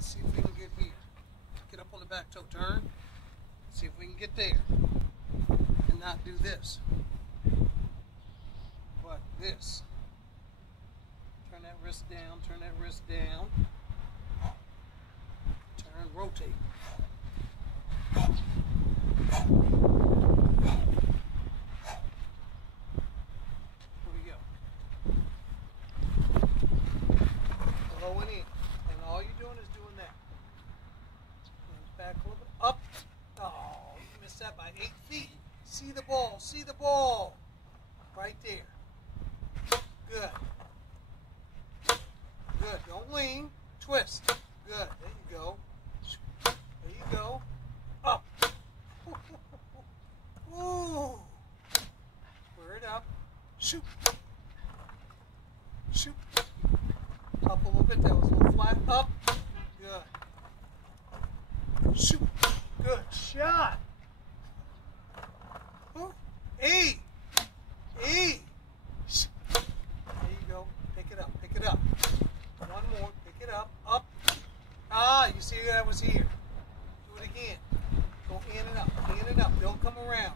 Let's see if we can get here. Get up on the back toe, turn. See if we can get there. And not do this. But this. Turn that wrist down, turn that wrist down. Turn, rotate. Here we go. Low and in. And all you're doing is doing that. Hands back a little bit. Up. Oh, you missed that by 8 feet. See the ball. See the ball. Right there. Good. Good. Don't lean. Twist. Good. There you go. There you go. Up. Ooh. Square it up. Shoot. Shoot. Up a little bit. That was a little flat. Up. Good. Shoot. Good shot. Ooh. E. E. There you go. Pick it up. Pick it up. One more. Pick it up. Up. Ah, you see that was here. Do it again. Go in and up. In and up. Don't come around.